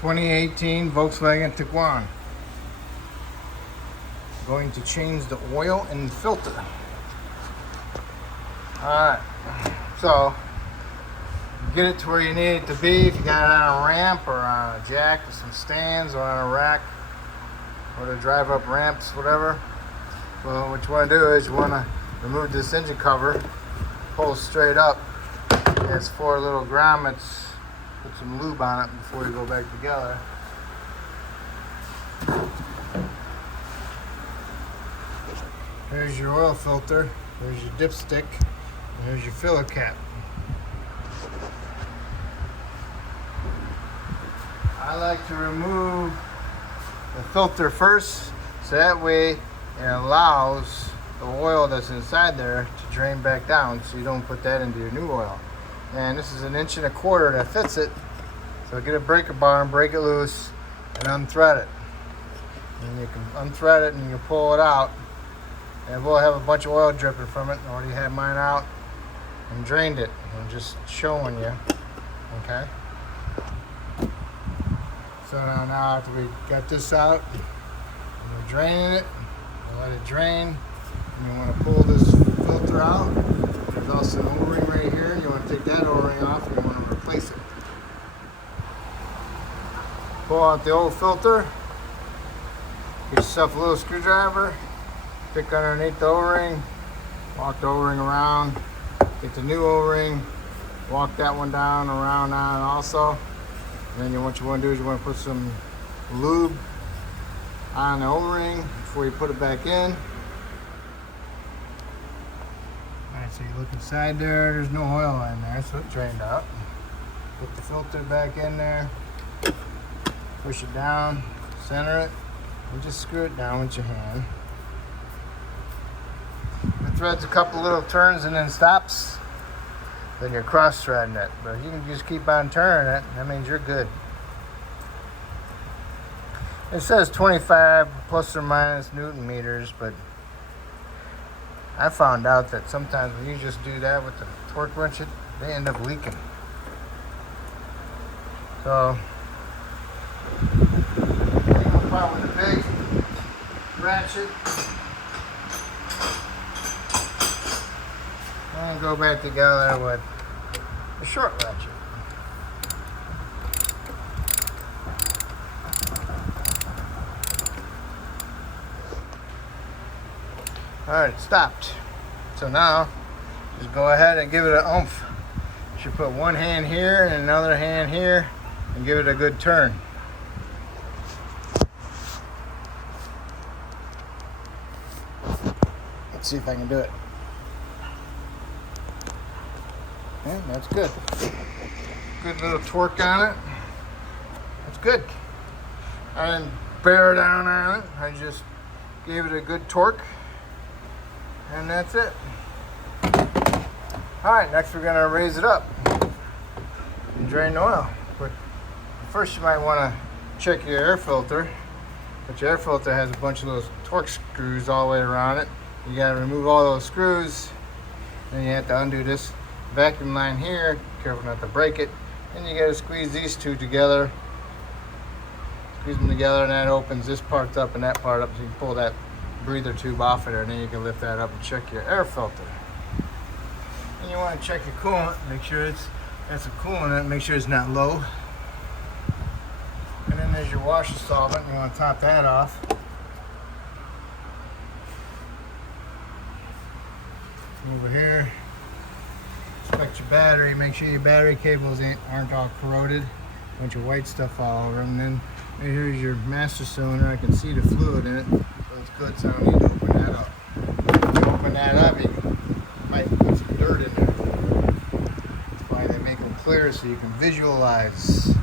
2018 Volkswagen Tiguan. Going to change the oil and filter. Alright, so get it to where you need it to be. If you got it on a ramp or on a jack with some stands or on a rack or to drive up ramps, whatever. Well, what you want to do is you want to remove this engine cover, pull it straight up. It has 4 little grommets. Put some lube on it before you go back together. Here's your oil filter. There's your dipstick. And here's your filler cap. I like to remove the filter first, so that way it allows the oil that's inside there to drain back down, so you don't put that into your new oil. And this is 1.25 inches that fits it. So get a breaker bar and break it loose and unthread it. And you can unthread it and you can pull it out. And we'll have a bunch of oil dripping from it. I already had mine out and drained it. I'm just showing you. Okay. So now after we got this out, we're draining it. We'll let it drain. And you want to pull this filter out. There's also an O-ring right here. You want to take that O-ring off and you want to replace it. Pull out the old filter. Get yourself a little screwdriver. Pick underneath the O-ring. Walk the O-ring around. Get the new O-ring. Walk that one down, around on also. And then what you want to do is you want to put some lube on the O-ring before you put it back in. Alright, so you look inside there, there's no oil in there, so it drained out. Put the filter back in there, push it down, center it, and just screw it down with your hand. It threads a couple little turns and then stops. Then you're cross-threading it. But if you can just keep on turning it, that means you're good. It says 25 plus or minus Newton meters, but I found out that sometimes when you just do that with the torque wrench, they end up leaking. So, I'm probably with a big ratchet. And go back together with a short ratchet. Alright, it stopped. So now, just go ahead and give it an oomph. You should put one hand here and another hand here and give it a good turn. Let's see if I can do it. Okay, that's good. Good little torque on it. That's good. I didn't bear down on it. I just gave it a good torque. And that's it. Alright, next we're going to raise it up and drain the oil. But first you might want to check your air filter. But your air filter has a bunch of those torque screws all the way around it. You got to remove all those screws. Then you have to undo this vacuum line here, careful not to break it, and you got to squeeze these two together, squeeze them together, and that opens this part up and that part up, so you can pull that breather tube off of there, and then you can lift that up and check your air filter. And you want to check your coolant, make sure it's got some coolant in it, make sure it's not low. And then there's your washer solvent, you want to top that off. Over here, inspect your battery, make sure your battery cables aren't all corroded. A bunch of white stuff all over them. And then here's your master cylinder. I can see the fluid in it, so it's good, so I don't need to open that up. If you open that up, you might put some dirt in there. That's why they make them clear, so you can visualize.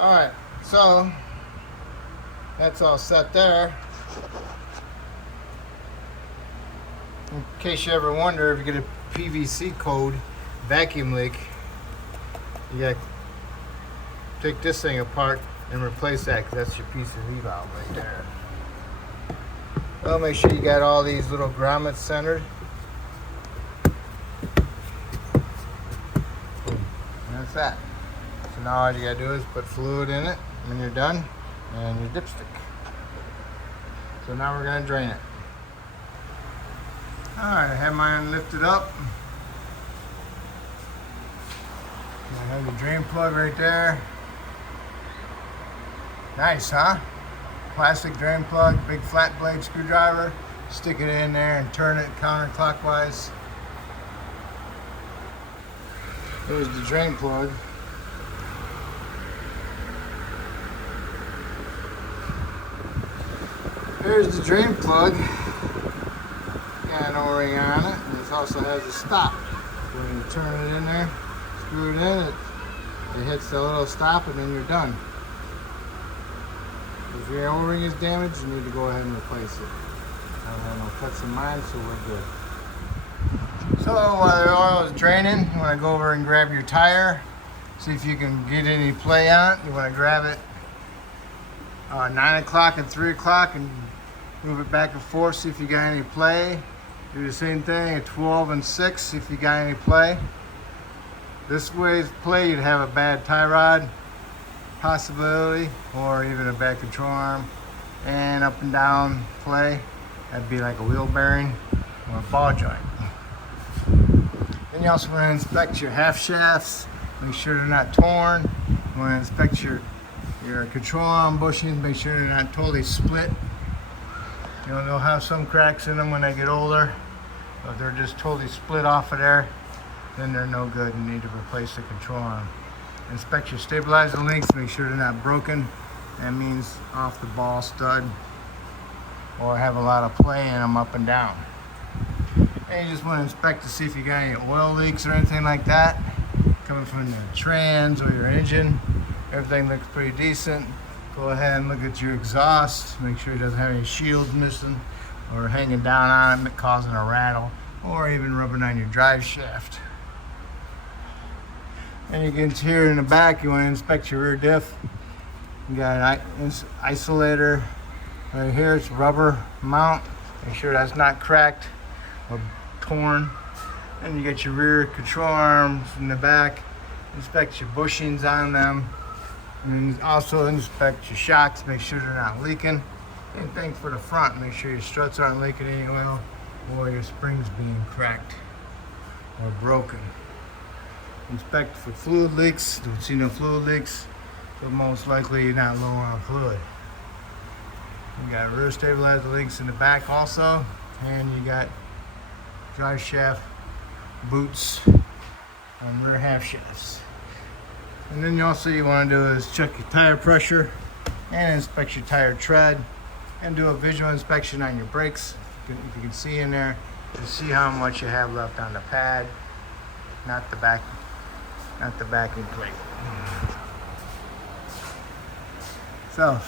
Alright, so that's all set there. In case you ever wonder if you get a PVC code vacuum leak, you got to take this thing apart and replace that, because that's your PCV valve right there. Well, make sure you got all these little grommets centered. And that's that. So now all you gotta do is put fluid in it when you're done, and your dipstick. So now we're gonna drain it. All right, I have mine lifted up. I have the drain plug right there. Nice, huh? Plastic drain plug, big flat blade screwdriver. Stick it in there and turn it counterclockwise. There's the drain plug. There's the drain plug. Got an O-ring on it. And this also has a stop. When you turn it in there, screw it in, it hits the little stop, and then you're done. If your O-ring is damaged, you need to go ahead and replace it. I don't have no cuts in mine, so we're good. So while the oil is draining, you want to go over and grab your tire. See if you can get any play on it. You want to grab it 9 o'clock and 3 o'clock and move it back and forth, see if you got any play. Do the same thing at 12 and 6, see if you got any play. This way's play, you'd have a bad tie rod possibility, or even a bad control arm. And up and down play, that'd be like a wheel bearing or a ball joint. Then you also want to inspect your half shafts, make sure they're not torn. You want to inspect your control arm bushings, make sure they're not totally split. You know, they'll have some cracks in them when they get older. But if they're just totally split off of there, then they're no good. You need to replace the control arm. Inspect your stabilizer links, make sure they're not broken. That means off the ball stud or have a lot of play in them up and down. And you just want to inspect to see if you got any oil leaks or anything like that coming from the trans or your engine. Everything looks pretty decent. Go ahead and look at your exhaust, make sure it doesn't have any shields missing or hanging down on it causing a rattle, or even rubbing on your drive shaft. And you get here in the back, you want to inspect your rear diff. You got an isolator right here, it's rubber mount. Make sure that's not cracked or torn. And you get your rear control arms in the back. Inspect your bushings on them. And also inspect your shocks, make sure they're not leaking. Same thing for the front, make sure your struts aren't leaking any oil or your springs being cracked or broken. Inspect for fluid leaks. Don't see no fluid leaks, but most likely you're not low on fluid. You got rear stabilizer links in the back also, and you got drive shaft boots on rear half shafts. And then you want to do is check your tire pressure and inspect your tire tread, and do a visual inspection on your brakes. If you can see in there, to see how much you have left on the pad, not the backing plate. So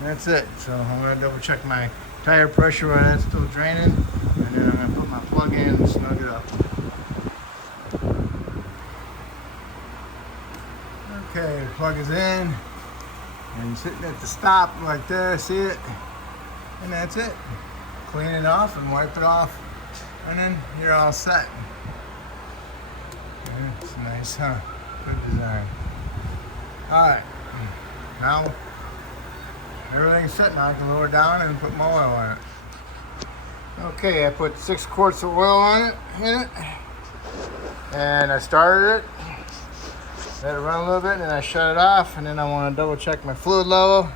that's it. So I'm going to double check my tire pressure while that's still draining, and then I'm going to put my plug in and snug it up. Okay, the plug is in and sitting at the stop right there, see it? And that's it. Clean it off and wipe it off, and then you're all set. Yeah, it's nice, huh? Good design. Alright, now everything's set. Now I can lower down and put my oil on it. Okay, I put 6 quarts of oil in it, and I started it. Let it run a little bit, and then I shut it off, and then I want to double check my fluid level.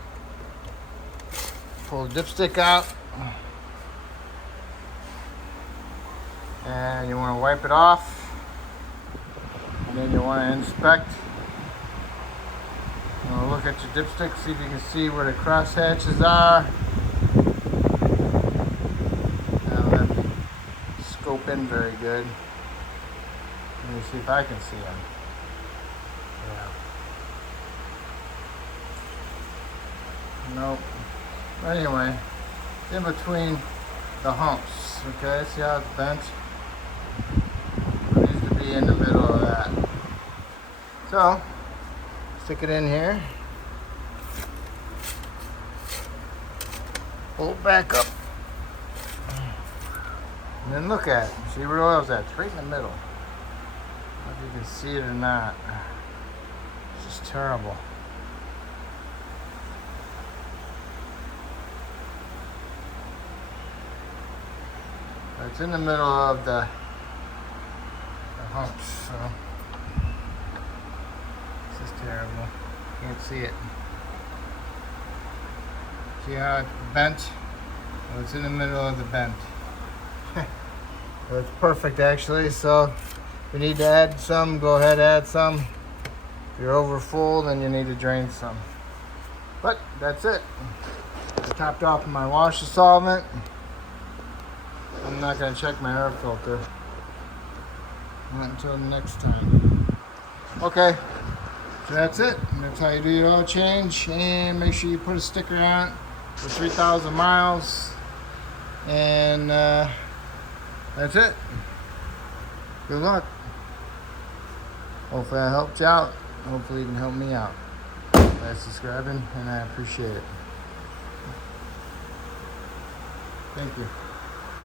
Pull the dipstick out, and you want to wipe it off, and then you want to inspect. You want to look at your dipstick, see if you can see where the cross hatches are. I'll have to scope in very good. Let me see if I can see them. Nope. Anyway, in between the humps, okay? See how it's bent? It needs to be in the middle of that. So, stick it in here. Pull it back up. And then look at it. See where the oil's at? It's right in the middle. I don't know if you can see it or not. It's It's terrible. It's in the middle of the humps, so this is terrible. Can't see it. See how it's bent? Well, it's in the middle of the bend. Well, it's perfect actually, so if you need to add some, go ahead, add some. If you're over full, then you need to drain some. But that's it. I topped off my washer solvent. I'm not going to check my air filter. Not until next time. Okay, so that's it. That's how you do your oil change. And make sure you put a sticker on it for 3,000 miles. And that's it. Good luck. Hopefully I helped you out. Hopefully you can help me out by subscribing, and I appreciate it. Thank you.